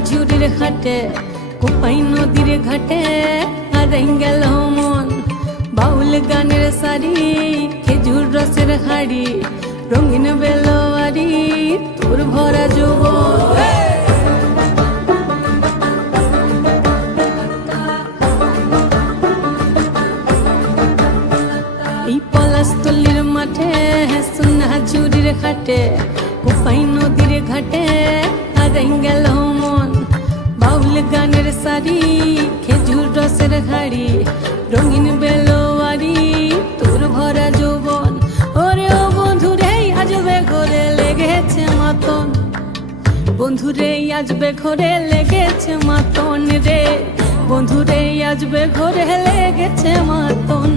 ঝুড়ির হাটে কোপাই নদীর ঘাটে হারাই গেল মন বাউল গানের সারি খেজুর রসের হাড়ি রঙিন বেলোয়ারি তোর ভরা যৌবন এই পলাশতলির মাঠে সোনা ঝুড়ির হাটে কোপাই নদীর ঘাটে হারাই গেল মন বাউল গানের সারি খেজুর রসের হাড়ি রঙিন বেলোয়ারি তোর ভরা যৌবন ওরে ও বন্ধুরে আজবে ঘরে লেগেছে মাতন বন্ধুরে আজবে ঘরে লেগেছে মাতন রে বন্ধুরে আজবে ঘরে লেগেছে মাতন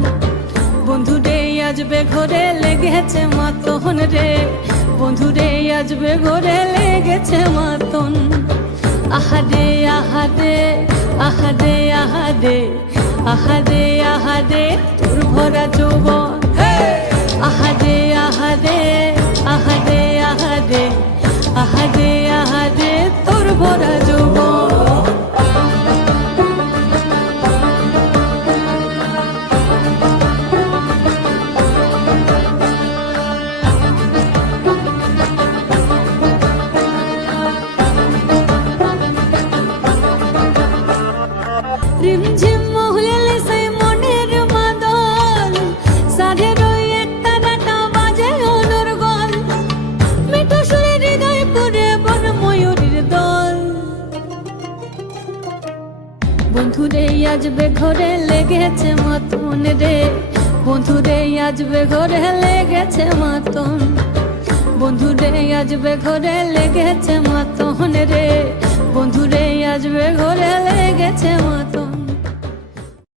বন্ধুরে আজবে ঘরে লেগেছে মাতন রে বন্ধুরে আজবে ঘরে লেগেছে মাতন আহারে আহারে আহারে আহারে আহারে আহারে তোর ভরা যৌবন আহারে আহারে আহারে আহারে আহারে আহারে তোর ভরা যৌবন রিমঝিম মহুলেলে সেই মনের মাদল সাধের ওই একটা ডাটা বাজে অনর্গল মিঠো সুরে হৃদয় পুরে বন ময়ূরীর দল বন্ধুরে আজবে ঘরে লেগেছে মাতন রে বন্ধুরে আজবে ঘরে লেগেছে মাতন বন্ধুরে আজবে ঘরে লেগেছে মাতন রে বন্ধুরে আজবে ঘরে লেগেছে মাতন